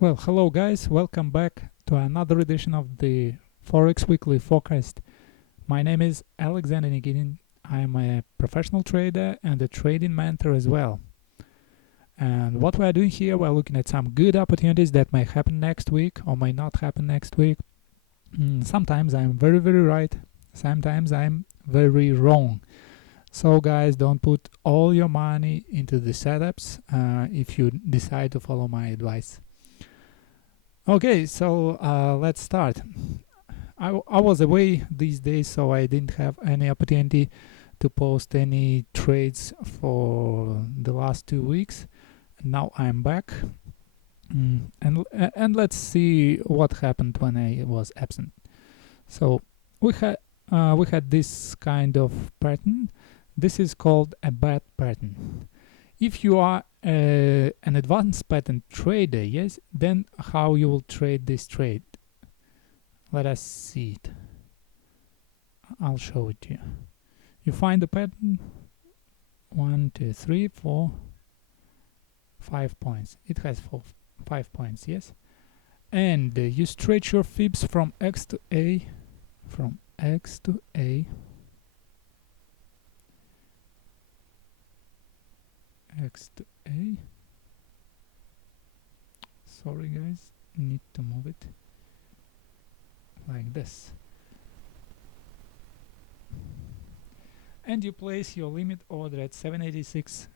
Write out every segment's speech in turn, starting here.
Well, hello guys, welcome back to another edition of the Forex Weekly Forecast. My name is Alexander Nikitin. I'm a professional trader and a trading mentor as well. And what we are doing here, we're looking at some good opportunities that may happen next week or may not happen next week. Sometimes I'm very right, sometimes I'm very wrong. So guys, don't put all your money into the setups if you decide to follow my advice. Okay, so let's start. I was away these days, so I didn't have any opportunity to post any trades for the last 2 weeks. Now I'm back, and let's see what happened when I was absent. So we had this kind of pattern. This is called a bad pattern. If you are an advanced pattern trader, yes, then how you will trade this trade? Let us see it. I'll show it to you. You find the pattern 1, 2, 3, 4, 5 points. It has 5 points, yes, and you stretch your fibs from X to A, from X to A, X to A. Sorry guys, need to move it like this, and you place your limit order at 786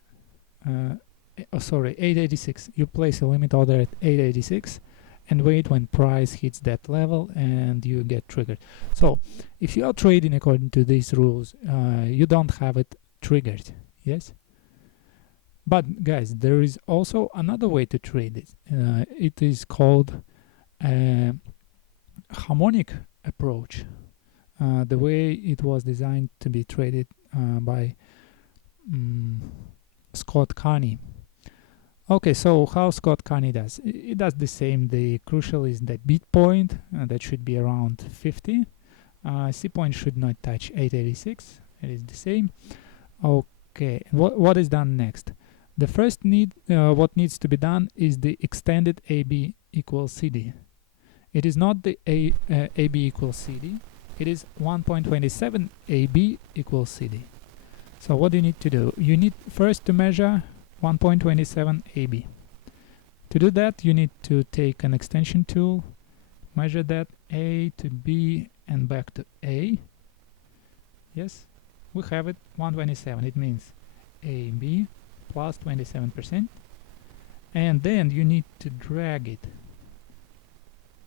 886. You place a limit order at 886 and wait when price hits that level and you get triggered. So if you are trading according to these rules, you don't have it triggered, yes. But guys, there is also another way to trade it. It is called a harmonic approach. The way it was designed to be traded by Scott Carney. Okay, so how Scott Carney does? It does the same. The crucial is that bid point, that should be around 50. C point should not touch 886. It is the same. Okay, what is done next? The first what needs to be done is the extended AB equals CD. It is not the AB equals CD. It is 1.27 AB equals CD. So what do you need to do? You need first to measure 1.27 AB. To do that, you need to take an extension tool, measure that A to B and back to A. Yes, we have it 127. It means AB plus 27%. And then you need to drag it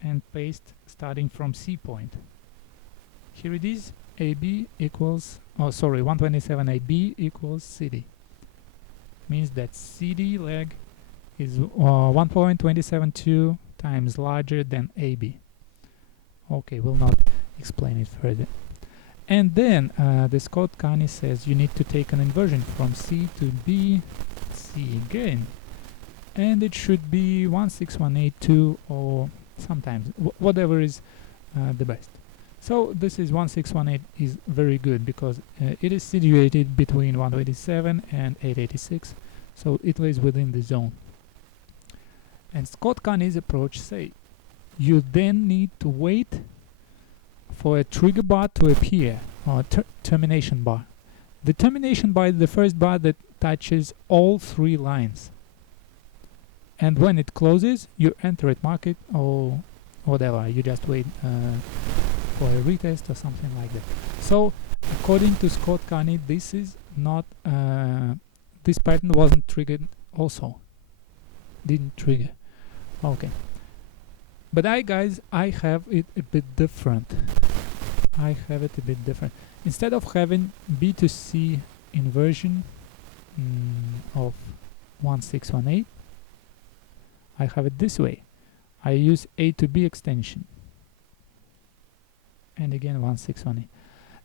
and paste starting from C point. Here it is, AB equals, 127 AB equals CD. Means that CD leg is 1.272 times larger than AB. Okay, we'll not explain it further. And then the Scott Carney says you need to take an inversion from C to B, C again, and it should be 16182 or sometimes whatever is the best. So this is 1618 is very good because it is situated between 127 and 886, so it lays within the zone. And Scott Carney's approach say you then need to wait for a trigger bar to appear, or termination bar. The termination bar is the first bar that touches all 3 lines, and when it closes you enter at market or whatever, you just wait for a retest or something like that. So according to Scott Carney, this is not this pattern wasn't triggered, also didn't trigger. Okay, but I have it a bit different. Instead of having B to C inversion of 1618, I have it this way. I use A to B extension, and again 1618.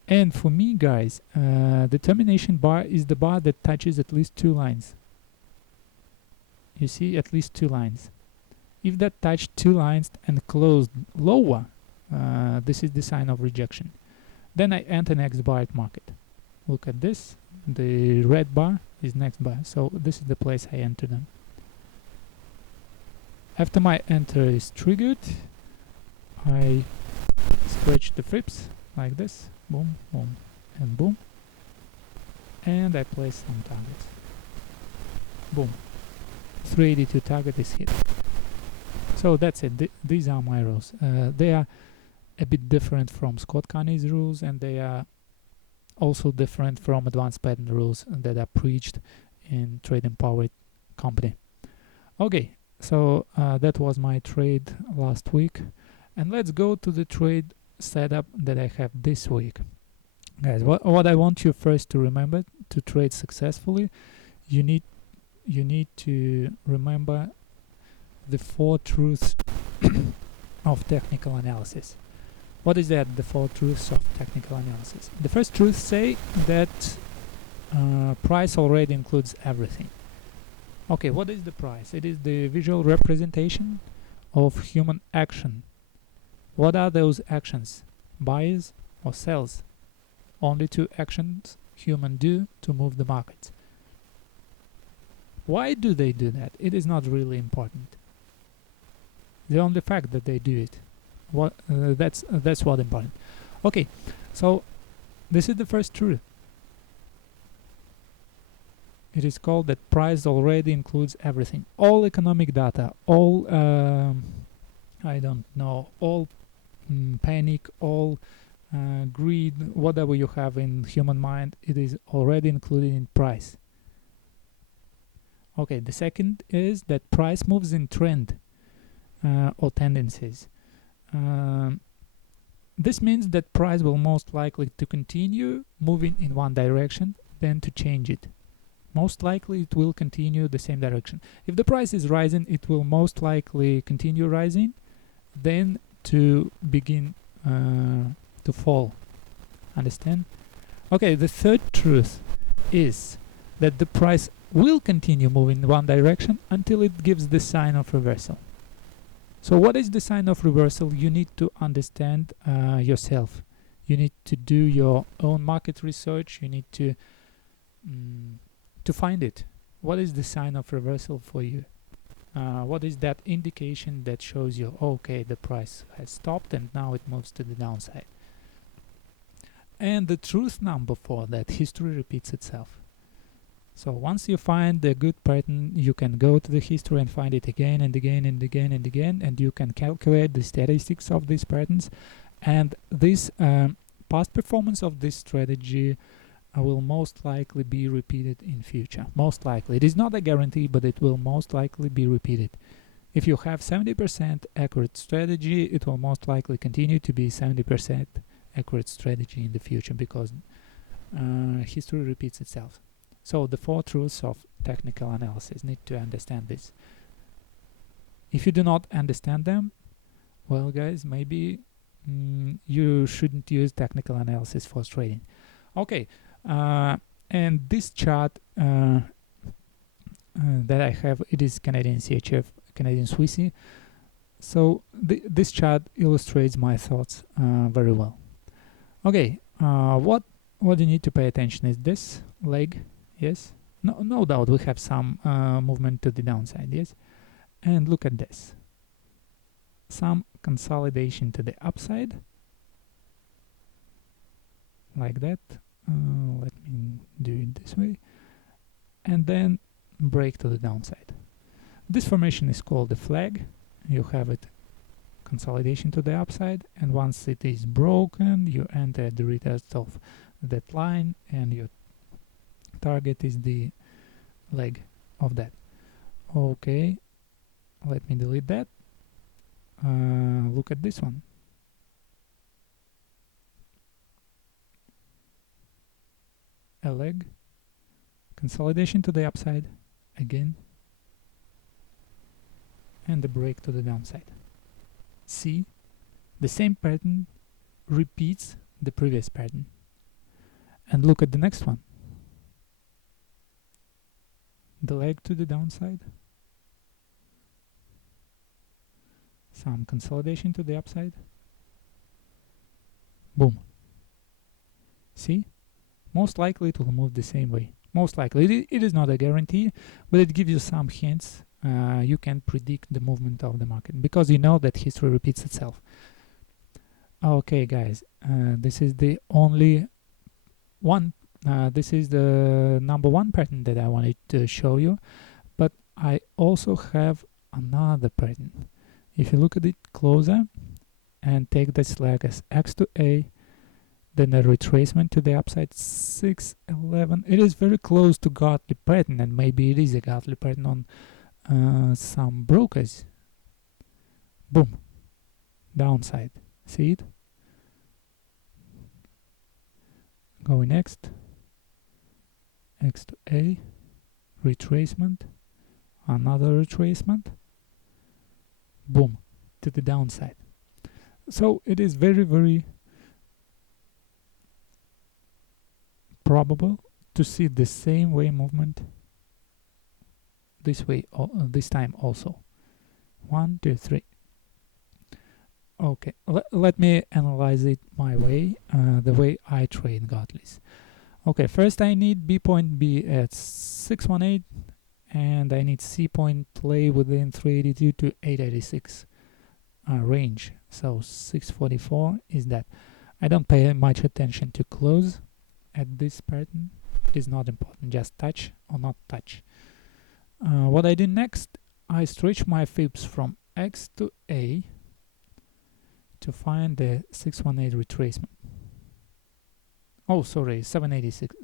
And for me guys, the termination bar is the bar that touches at least 2 lines. You see, at least 2 lines. If that touched 2 lines and closed lower, this is the sign of rejection. Then I enter next bar at market. Look at this, the red bar is next bar, so this is the place I enter them. After my enter is triggered, I stretch the frips like this, boom, boom, and boom, and I place some targets. Boom, 382 target is hit. So that's it. These are my rules. They are a bit different from Scott Carney's rules, and they are also different from advanced pattern rules that are preached in Trading Power company. Okay, so that was my trade last week, and let's go to the trade setup that I have this week. Guys, what I want you first to remember to trade successfully, you need to remember the 4 truths of technical analysis. What is that, the 4 truths of technical analysis? The first truth say that price already includes everything. Okay, what is the price? It is the visual representation of human action. What are those actions? Buys or sells? Only 2 actions humans do to move the market. Why do they do that? It is not really important. The only fact that they do it, that's what important. Okay, so this is the first truth. It is called that price already includes everything. All economic data, all I don't know, all panic, all greed, whatever you have in human mind, it is already included in price. Okay, the second is that price moves in trend or tendencies. This means that price will most likely to continue moving in one direction than to change it. Most likely it will continue the same direction. If the price is rising, it will most likely continue rising, then to begin to fall. Understand? Okay, the third truth is that the price will continue moving in one direction until it gives the sign of reversal. So what is the sign of reversal? You need to understand yourself. You need to do your own market research. You need to find it. What is the sign of reversal for you? What is that indication that shows you, okay, the price has stopped and now it moves to the downside? And the truth number 4, that history repeats itself. So once you find a good pattern, you can go to the history and find it again and again and again and again, and you can calculate the statistics of these patterns. And this past performance of this strategy will most likely be repeated in future. Most likely. It is not a guarantee, but it will most likely be repeated. If you have 70% accurate strategy, it will most likely continue to be 70% accurate strategy in the future, because history repeats itself. So the 4 truths of technical analysis, need to understand this. If you do not understand them, well guys, maybe you shouldn't use technical analysis for trading. Okay, and this chart that I have, it is Canadian CHF, Canadian Swissy. So this chart illustrates my thoughts very well. Okay, what you need to pay attention is this leg. Yes, no doubt we have some movement to the downside, yes. And look at this. Some consolidation to the upside, like that. Let me do it this way. And then break to the downside. This formation is called a flag. You have it, consolidation to the upside, and once it is broken, you enter the retest of that line, and your target is the leg of that. Okay, let me delete that. Look at this one. A leg, consolidation to the upside again, and the break to the downside. See, the same pattern repeats the previous pattern. And look at the next one. The leg to the downside, some consolidation to the upside, boom. See, most likely it will move the same way. Most likely, it is not a guarantee, but it gives you some hints you can predict the movement of the market, because you know that history repeats itself. Okay, guys, this is the only one. This is the number one pattern that I wanted to show you, but I also have another pattern. If you look at it closer and take this leg as x to a, then a retracement to the upside 611. It is very close to Gartley pattern, and maybe it is a Gartley pattern on some brokers. Boom, downside. See it? Going next, x to a, retracement, another retracement, boom, to the downside. So it is very, very probable to see the same way movement this way, this time also. 1, 2, 3. Okay, let me analyze it my way, the way I trade Gartleys. Okay, first I need B point B at 618, and I need C point lay within 382 to 886 range. So 644 is that. I don't pay much attention to close at this pattern. It is not important, just touch or not touch. What I do next, I stretch my fibs from X to A to find the 618 retracement. Oh, sorry, 786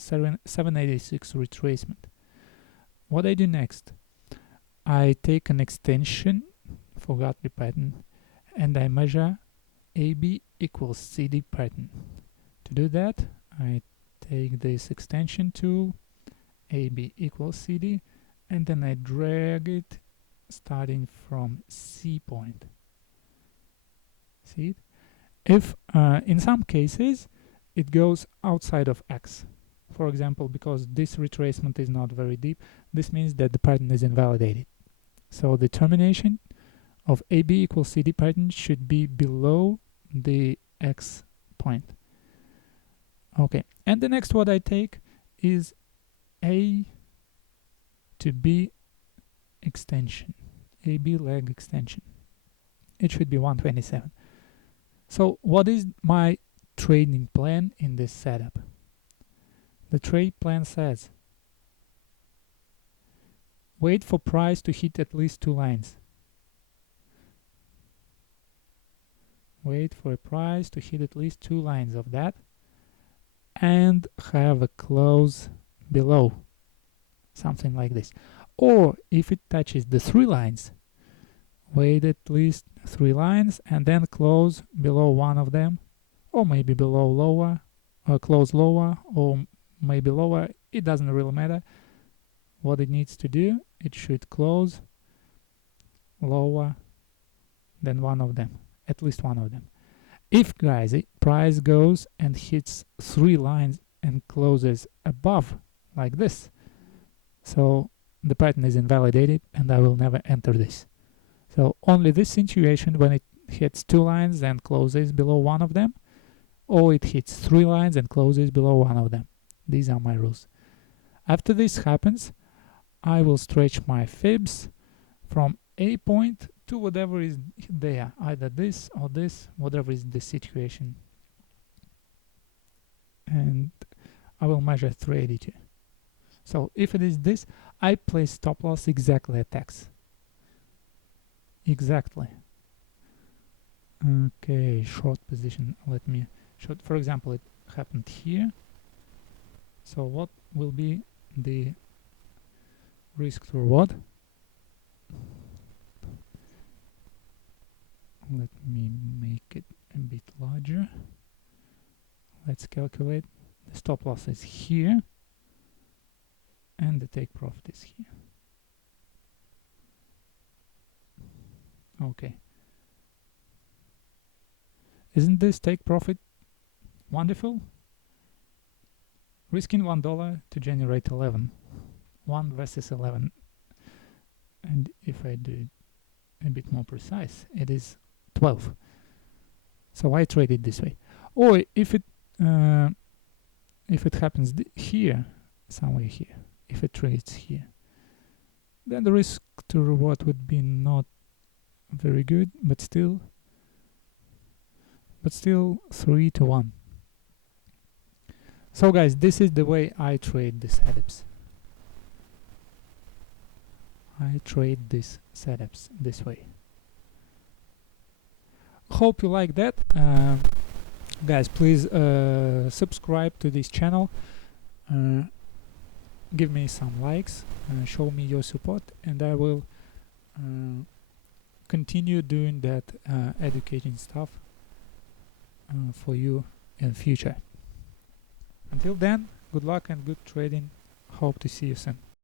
retracement. What I do next, I take an extension for Gartley pattern and I measure AB equals CD pattern. To do that, I take this extension tool, AB equals CD, and then I drag it starting from C point. See it? If in some cases it goes outside of X, for example, because this retracement is not very deep, this means that the pattern is invalidated. So the termination of AB equals CD pattern should be below the X point. Okay, and the next what I take is A to B extension, AB leg extension. It should be 127. So what is my trading plan in this setup? The trade plan says wait for price to hit at least 2 lines. Wait for a price to hit at least 2 lines of that and have a close below, something like this. Or if it touches the 3 lines, wait at least 3 lines and then close below one of them, or maybe below lower, or close lower, or maybe lower. It doesn't really matter. What it needs to do, it should close lower than one of them, at least one of them. If, guys, price goes and hits 3 lines and closes above like this, so the pattern is invalidated and I will never enter this. So only this situation, when it hits 2 lines and closes below one of them, or it hits 3 lines and closes below one of them. These are my rules. After this happens, I will stretch my fibs from A point to whatever is there, either this or this, whatever is the situation. And I will measure 382. So if it is this, I place stop loss exactly at X. Exactly. Okay, short position. Let me show. For example, it happened here. So what will be the risk to reward? Let me make it a bit larger. Let's calculate. The stop loss is here and the take profit is here. Okay. Isn't this take profit wonderful? Risking $1 to generate 11. 1 versus 11. And if I do it a bit more precise, it is 12. So I trade it this way. Or if it happens here, somewhere here, if it trades here, then the risk to reward would be not very good, but still 3 to 1. So guys, this is the way I trade the setups. I trade these setups this way. Hope you like that. Guys, please subscribe to this channel, give me some likes, show me your support, and I will continue doing that educating stuff for you in future. Until then, good luck and good trading. Hope to see you soon.